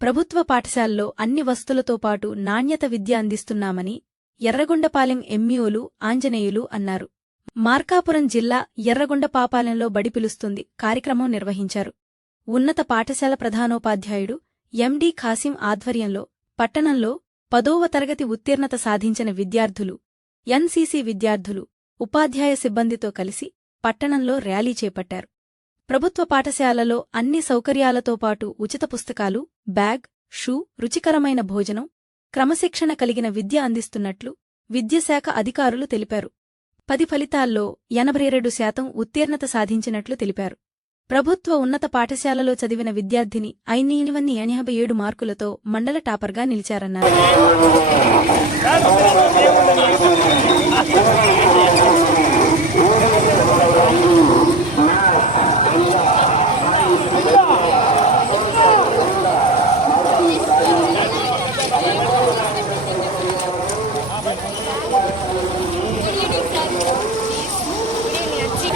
ప్రభుత్వ పాఠశాలలో అన్ని వస్తులతో పాటు నాణ్యత విద్య అందిస్తున్నామని ఎర్రగొండపాలెం ఎంఈఓలు ఆంజనేయులు అన్నారు. మార్కాపురం జిల్లా ఎర్రగొండపాపాలెంలో బడి పిలుస్తుంది కార్యక్రమం నిర్వహించారు. ఉన్నత పాఠశాల ప్రధానోపాధ్యాయుడు ఎండి ఖాసిం ఆధ్వర్యంలో పట్టణంలో 10వ తరగతి ఉత్తీర్ణత సాధించిన విద్యార్థులు, ఎన్సీసీ విద్యార్థులు, ఉపాధ్యాయ సిబ్బందితో కలిసి పట్టణంలో ర్యాలీ చేపట్టారు. ప్రభుత్వ పాఠశాలలో అన్ని సౌకర్యాలతో పాటు ఉచిత పుస్తకాలు, బ్యాగ్, షూ, రుచికరమైన భోజనం, క్రమశిక్షణ కలిగిన విద్య అందిస్తున్నట్లు విద్యాశాఖ అధికారులు తెలిపారు. 10 ఫలితాల్లో 82% ఉత్తీర్ణత సాధించినట్లు తెలిపారు. ప్రభుత్వ ఉన్నత పాఠశాలలో చదివిన విద్యార్థిని 587 మార్కులతో మండల టాపర్గా నిలిచారన్నారు.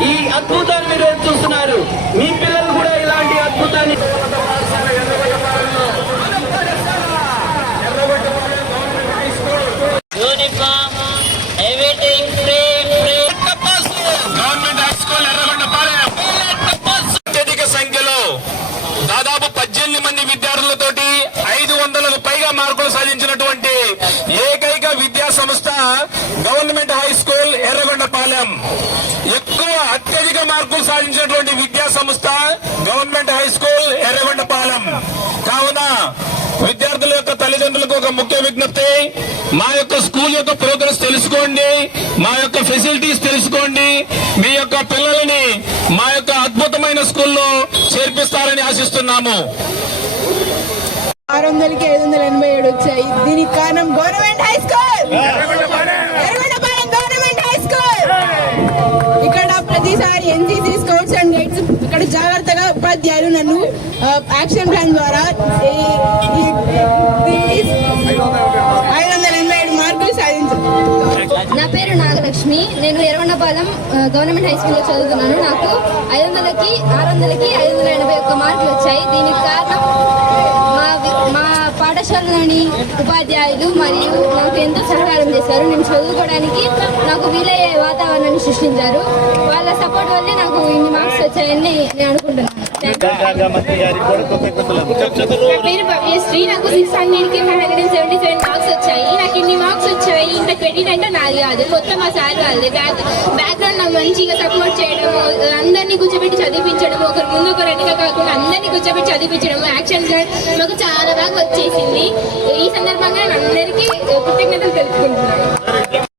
ఈ అద్భుతాన్ని మీరు చూస్తున్నారు. మీ పిల్లలు కూడా ఇలాంటి అద్భుతాన్ని అత్యధిక సంఖ్యలో దాదాపు 18 మంది విద్యార్థులతోటి 500కు పైగా మార్కులు సాధించినటువంటి ఏకైక విద్యా సంస్థ గవర్నమెంట్ హై స్కూల్ ఎర్రగొండపాలెం. అత్యధిక మార్కులు సాధించినటువంటి విద్యా సంస్థ గవర్నమెంట్ హై స్కూల్ ఎర్రగొండపాలెం. కావున విద్యార్థుల యొక్క తల్లిదండ్రులకు ఒక ముఖ్య విజ్ఞప్తి, మా యొక్క స్కూల్ యొక్క ప్రోగ్రెస్ తెలుసుకోండి, మా యొక్క ఫెసిలిటీస్ తెలుసుకోండి, మీ యొక్క పిల్లలని మా యొక్క అద్భుతమైన స్కూల్లో చేర్పిస్తారని ఆశిస్తున్నాము. 600కి 587 వచ్చాయి. దీనికి కారణం government high school Yerragondapalem government high school. ఇక్కడ ప్రతిసారి ఎన్సీసీ స్కౌట్స్ అండ్ గైడ్స్ ఇక్కడ జాగ్రత్తగా ఉపాధ్యాయులు నన్ను యాక్షన్ ప్లాన్ ద్వారా 587 మార్కులు సాధించారు. నా పేరు నాగలక్ష్మి. నేను ఎర్రగొండపాలెం గవర్నమెంట్ హై స్కూల్లో చదువుతున్నాను. నాకు 500కి 581 మార్కులు వచ్చాయి. దీనికి కారణం మా పాఠశాలలోని ఉపాధ్యాయులు మరియు నాకు ఎంతో సహకారం చేశారు. నేను చదువుకోవడానికి నాకు వీలయ్యే వాతావరణాన్ని సృష్టించారు. వాళ్ళ సపోర్ట్ వల్లే నాకు ఇన్ని మార్క్స్ వచ్చాయని నేను అనుకుంటున్నాను. నా పేరు భవ్యశ్రీ. నాకు 600కి 177 మార్క్స్ వచ్చాయి. నాకు ఇన్ని మార్క్స్ వచ్చాయి. ఇంత క్రెడిట్ అంటే నాది కాదు, మొత్తం మా సార్ వాళ్ళది. బ్యాక్గ్రౌండ్ నాకు మంచిగా సపోర్ట్ చేయడం, అందరినీ కూర్చోబెట్టి చదివించడం, ఒకరు ముందు ఒకరు వెనుక కాకుండా అందరినీ కూర్చోబెట్టి చదివించడం, యాక్షన్ ప్లాన్ మాకు చాలా బాగా వచ్చేసింది. ఈ సందర్భంగా అందరికీ కృతజ్ఞతలు తెలుపుకుంటున్నాను.